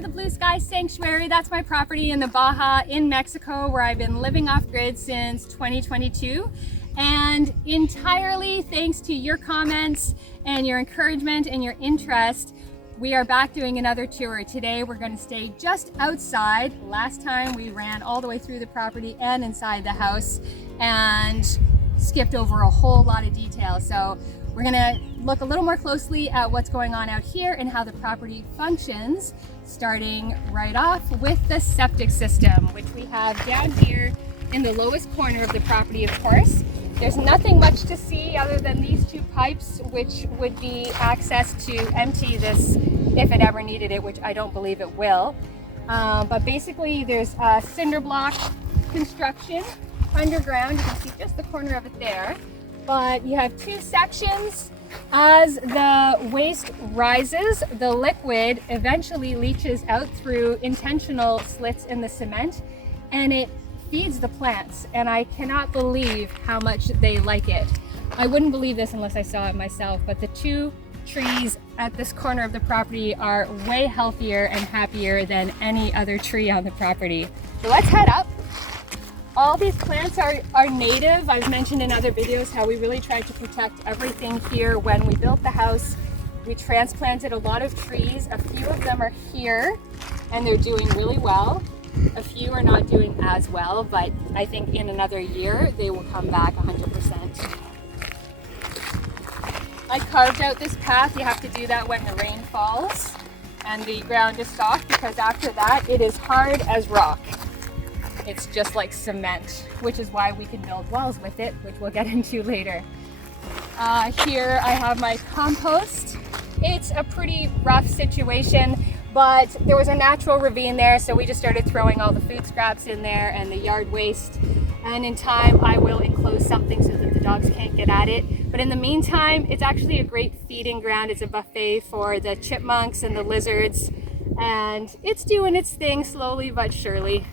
to the Blue Sky Sanctuary. That's my property in the Baja in Mexico, where I've been living off grid since 2022. And entirely thanks to your comments and your encouragement and your interest, we are back doing another tour. Today we're going to stay just outside. Last time we ran all the way through the property and inside the house and skipped over a whole lot of detail. So we're going to look a little more closely at what's going on out here and how the property functions, starting right off with the septic system, which we have down here in the lowest corner of the property, of course. There's nothing much to see other than these two pipes, which would be access to empty this if it ever needed it, which I don't believe it will. But basically there's a cinder block construction underground. You can see just the corner of it there. But you have two sections. As the waste rises, the liquid eventually leaches out through intentional slits in the cement, and it feeds the plants. And I cannot believe how much they like it. I wouldn't believe this unless I saw it myself, but the two trees at this corner of the property are way healthier and happier than any other tree on the property. So let's head up. All these plants are native. I've mentioned in other videos how we really tried to protect everything here when we built the house. We transplanted a lot of trees. A few of them are here and they're doing really well. A few are not doing as well, but I think in another year they will come back 100%. I carved out this path. You have to do that when the rain falls and the ground is soft, because after that it is hard as rock. It's just like cement, which is why we can build walls with it, which we'll get into later. Here I have my compost. It's a pretty rough situation, but there was a natural ravine there, so we just started throwing all the food scraps in there and the yard waste. And in time, I will enclose something so that the dogs can't get at it. But in the meantime, it's actually a great feeding ground. It's a buffet for the chipmunks and the lizards, and it's doing its thing slowly but surely.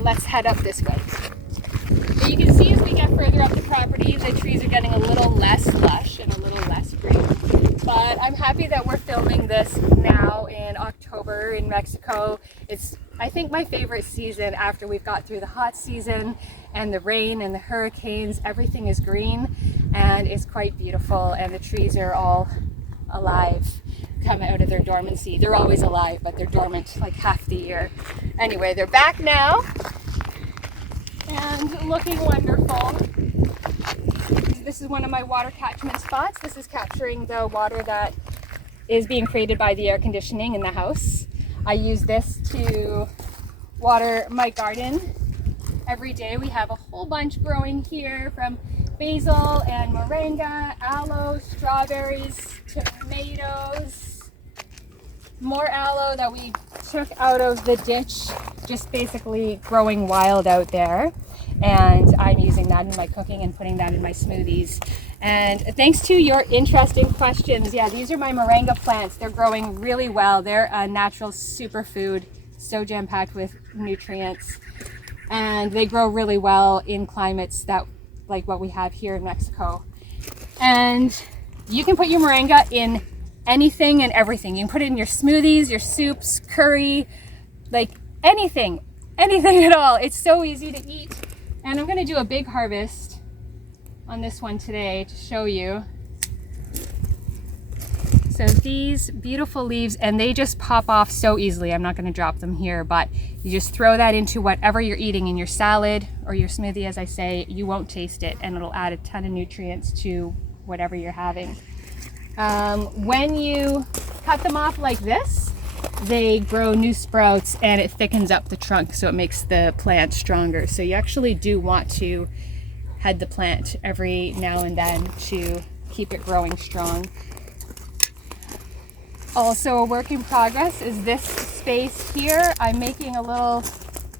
Let's head up this way. So you can see as we get further up the property, the trees are getting a little less lush and a little less green. But I'm happy that we're filming this now in October in Mexico. It's, I think, my favorite season after we've got through the hot season and the rain and the hurricanes. Everything is green and it's quite beautiful, and the trees are all alive, come out of their dormancy. They're always alive, but they're dormant like half the year. Anyway, they're back now and looking wonderful. This is one of my water catchment spots. This is capturing the water that is being created by the air conditioning in the house. I use this to water my garden every day. We have a whole bunch growing here, from basil and moringa, aloe, strawberries, tomatoes, more aloe that we took out of the ditch, just basically growing wild out there. And I'm using that in my cooking and putting that in my smoothies. And thanks to your interesting questions, yeah, these are my moringa plants. They're growing really well. They're a natural superfood, so jam-packed with nutrients. And they grow really well in climates that, like what we have here in Mexico. And you can put your moringa in anything and everything. You can put it in your smoothies, your soups, curry, like anything at all. It's so easy to eat. And I'm gonna do a big harvest on this one today to show you. So these beautiful leaves, and they just pop off so easily. I'm not gonna drop them here, but you just throw that into whatever you're eating, in your salad or your smoothie, as I say. You won't taste it, and it'll add a ton of nutrients to whatever you're having. When you cut them off like this, they grow new sprouts and it thickens up the trunk, so it makes the plant stronger. So you actually do want to head the plant every now and then to keep it growing strong. Also a work in progress is this space here. I'm making a little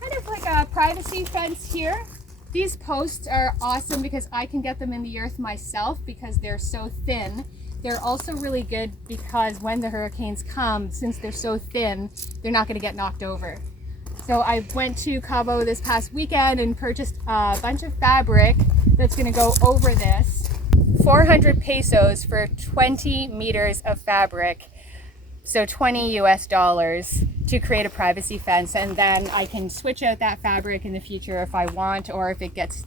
kind of like a privacy fence here. These posts are awesome because I can get them in the earth myself because they're so thin. They're also really good because when the hurricanes come, since they're so thin, they're not going to get knocked over. So I went to Cabo this past weekend and purchased a bunch of fabric that's going to go over this. 400 pesos for 20 meters of fabric. so $20 US to create a privacy fence, and then I can switch out that fabric in the future if I want, or if it gets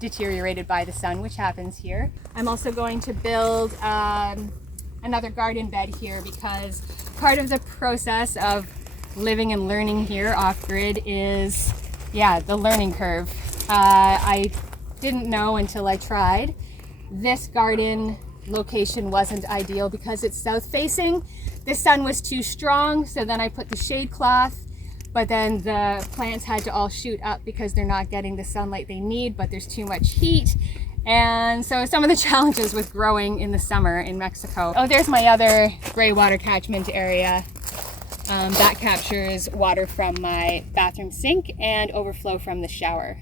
deteriorated by the sun, which happens here. I'm also going to build another garden bed here, because part of the process of living and learning here off-grid is, the learning curve. I didn't know until I tried. This garden location wasn't ideal because it's south facing. The sun was too strong, so then I put the shade cloth, but then the plants had to all shoot up because they're not getting the sunlight they need, but there's too much heat. And so some of the challenges with growing in the summer in Mexico. Oh, there's my other gray water catchment area. That captures water from my bathroom sink and overflow from the shower.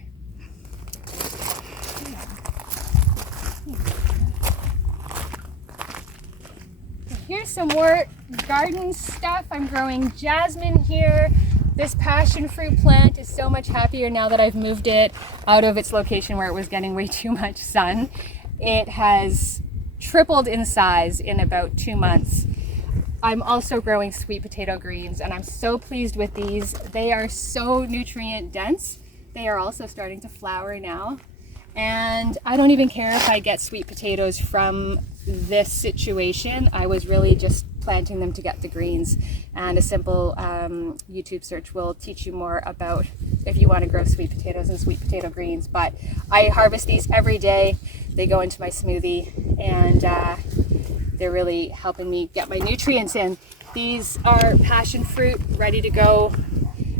Here's some more garden stuff. I'm growing jasmine here. This passion fruit plant is so much happier now that I've moved it out of its location where it was getting way too much sun. It has tripled in size in about 2 months. I'm also growing sweet potato greens, and I'm so pleased with these. They are so nutrient dense. They are also starting to flower now. And I don't even care if I get sweet potatoes from this situation. I was really just planting them to get the greens, and a simple YouTube search will teach you more about if you want to grow sweet potatoes and sweet potato greens. But I harvest these every day. They go into my smoothie, and they're really helping me get my nutrients in. These are passion fruit, ready to go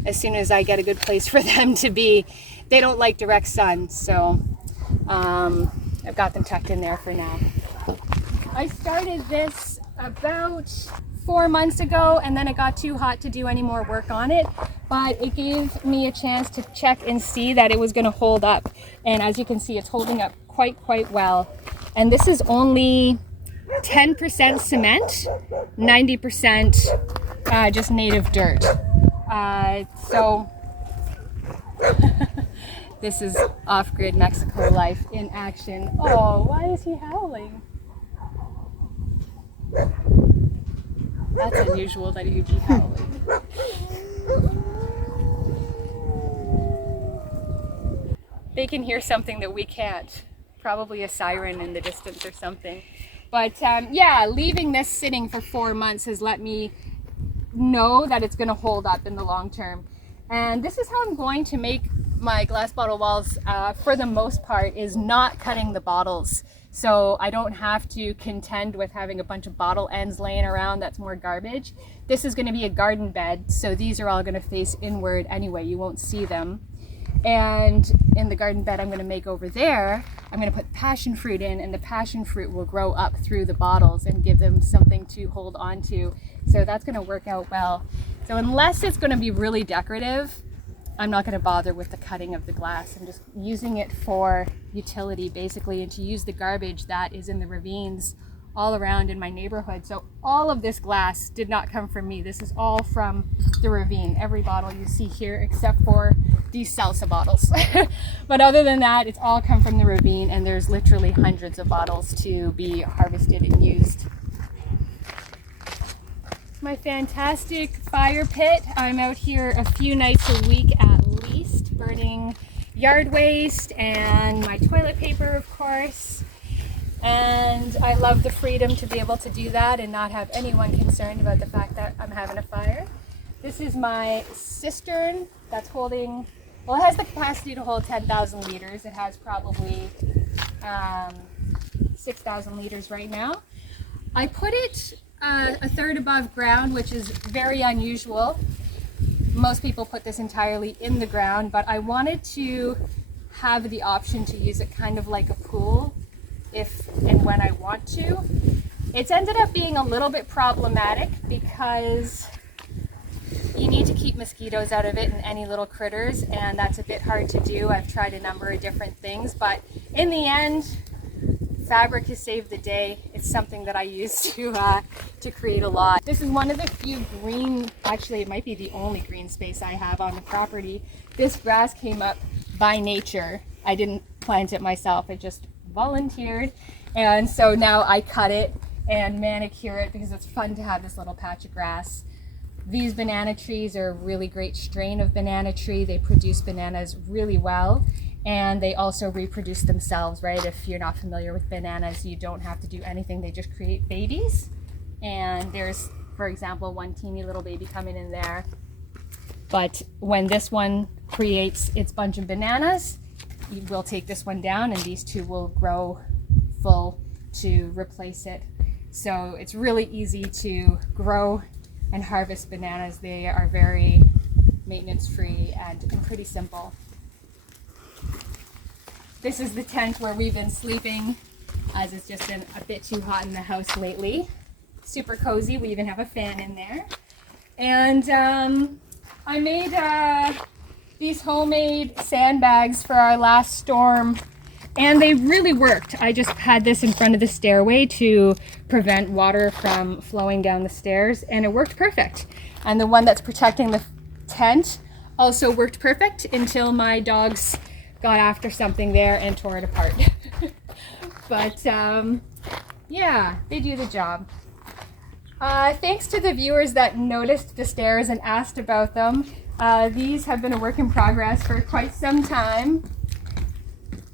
as soon as I get a good place for them to be. They don't like direct sun, so I've got them tucked in there for now. I started this about 4 months ago, and then it got too hot to do any more work on it, but it gave me a chance to check and see that it was going to hold up, and as you can see, it's holding up quite well. And this is only 10% cement, 90% just native dirt. So this is off-grid Mexico life in action. Oh, why is he howling? That's unusual that he'd be howling. They can hear something that we can't. Probably a siren in the distance or something. But yeah, leaving this sitting for 4 months has let me know that it's going to hold up in the long term. And this is how I'm going to make my glass bottle walls for the most part, is not cutting the bottles. So I don't have to contend with having a bunch of bottle ends laying around. That's more garbage. This is going to be a garden bed, so these are all going to face inward anyway. You won't see them. And in the garden bed I'm going to make over there, I'm going to put passion fruit in, and the passion fruit will grow up through the bottles and give them something to hold on to. So that's going to work out well. So unless it's going to be really decorative, I'm not going to bother with the cutting of the glass. I'm just using it for utility basically, and to use the garbage that is in the ravines all around in my neighborhood. So all of this glass did not come from me. This is all from the ravine. Every bottle you see here except for these salsa bottles. But other than that, it's all come from the ravine, and there's literally hundreds of bottles to be harvested and used. My fantastic fire pit. I'm out here a few nights a week at least, burning yard waste and my toilet paper, of course. And I love the freedom to be able to do that and not have anyone concerned about the fact that I'm having a fire. This is my cistern that's holding, well, it has the capacity to hold 10,000 liters. It has probably 6,000 liters right now. I put it a third above ground, which is very unusual. Most people put this entirely in the ground, but I wanted to have the option to use it kind of like a pool if and when I want to. It's ended up being a little bit problematic because you need to keep mosquitoes out of it and any little critters, and that's a bit hard to do. I've tried a number of different things, but in the end, fabric has saved the day. It's something that I use to create a lot. This is one of the few green, actually it might be the only green space I have on the property. This grass came up by nature. I didn't plant it myself, it just volunteered. And so now I cut it and manicure it because it's fun to have this little patch of grass. These banana trees are a really great strain of banana tree. They produce bananas really well, and they also reproduce themselves, right? If you're not familiar with bananas, you don't have to do anything. They just create babies. And there's, for example, one teeny little baby coming in there. But when this one creates its bunch of bananas, we'll take this one down and these two will grow full to replace it. So it's really easy to grow and harvest bananas. They are very maintenance free and pretty simple. This is the tent where we've been sleeping, as it's just been a bit too hot in the house lately. Super cozy. We even have a fan in there. And I made these homemade sandbags for our last storm, and they really worked. I just had this in front of the stairway to prevent water from flowing down the stairs, and it worked perfect. And the one that's protecting the tent also worked perfect until my dogs got after something there and tore it apart. But yeah, they do the job. Thanks to the viewers that noticed the stairs and asked about them. These have been a work in progress for quite some time.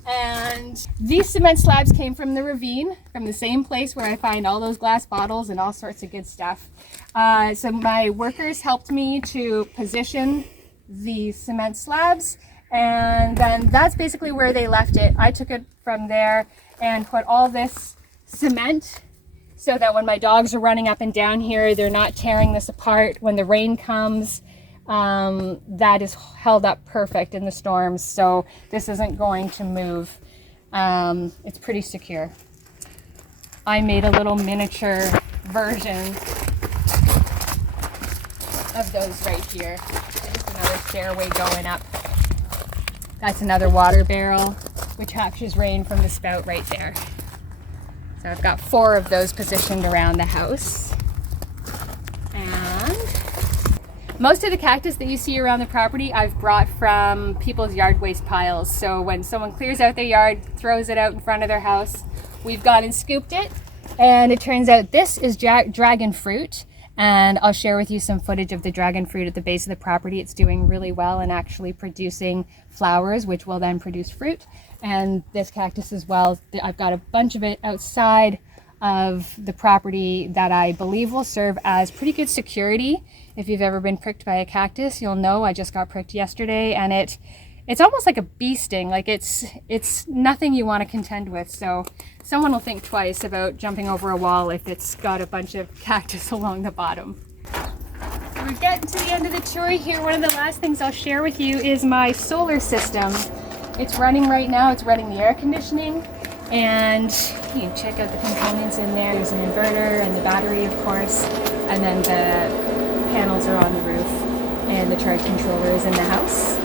And these cement slabs came from the ravine, from the same place where I find all those glass bottles and all sorts of good stuff. So my workers helped me to position the cement slabs, and then that's basically where they left it. I took it from there and put all this cement so that when my dogs are running up and down here, they're not tearing this apart. When the rain comes, that is held up perfect in the storms, so this isn't going to move. It's pretty secure. I made a little miniature version of those right here. Just another stairway going up. That's another water barrel, which captures rain from the spout right there. So I've got 4 of those positioned around the house. And most of the cactus that you see around the property I've brought from people's yard waste piles. So when someone clears out their yard, throws it out in front of their house, we've gone and scooped it. And it turns out this is dragon fruit. And I'll share with you some footage of the dragon fruit at the base of the property. It's doing really well and actually producing flowers, which will then produce fruit. And this cactus as well. I've got a bunch of it outside of the property that I believe will serve as pretty good security. If you've ever been pricked by a cactus, you'll know I just got pricked yesterday, and it's almost like a bee sting. Like it's nothing you want to contend with. So someone will think twice about jumping over a wall if it's got a bunch of cactus along the bottom. We're getting to the end of the tour here. One of the last things I'll share with you is my solar system. It's running right now. It's running the air conditioning, and you can check out the components in there. There's an inverter and the battery, of course, and then the panels are on the roof, and the charge controller is in the house.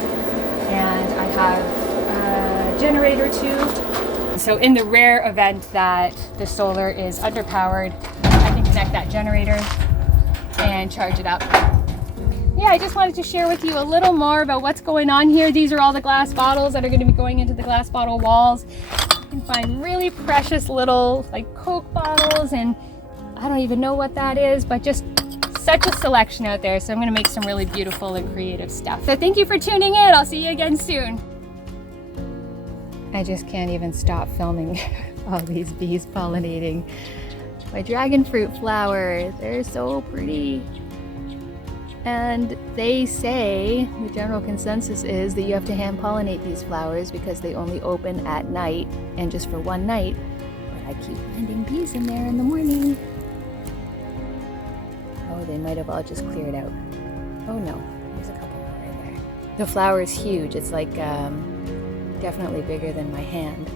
And I have a generator too. So in the rare event that the solar is underpowered, I can connect that generator and charge it up. Yeah, I just wanted to share with you a little more about what's going on here. These are all the glass bottles that are going to be going into the glass bottle walls. You can find really precious little like Coke bottles, and I don't even know what that is, but just such a selection out there. So I'm going to make some really beautiful and creative stuff. So thank you for tuning in. I'll see you again soon. I just can't even stop filming all these bees pollinating my dragon fruit flowers. They're so pretty. And they say, the general consensus is that you have to hand pollinate these flowers because they only open at night and just for one night. But I keep finding bees in there in the morning. Oh, they might have all just cleared out. Oh no, there's a couple more in there. The flower is huge. It's like definitely bigger than my hand.